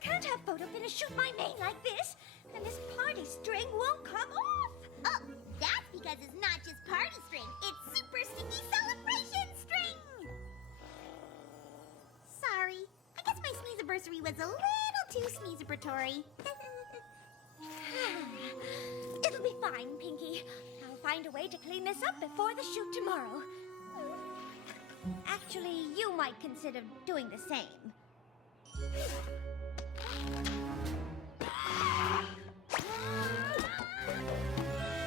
can't have photo finish shoot my mane like this. Then this party string won't come off. Oh, that's because it's not just party string. It's super sticky celebration string. Sorry. I guess my sneeze-versary was a little too sneeze-abratory. It'll be fine, Pinkie. I'll find a way to clean this up before the shoot tomorrow. Actually, you might consider doing the same.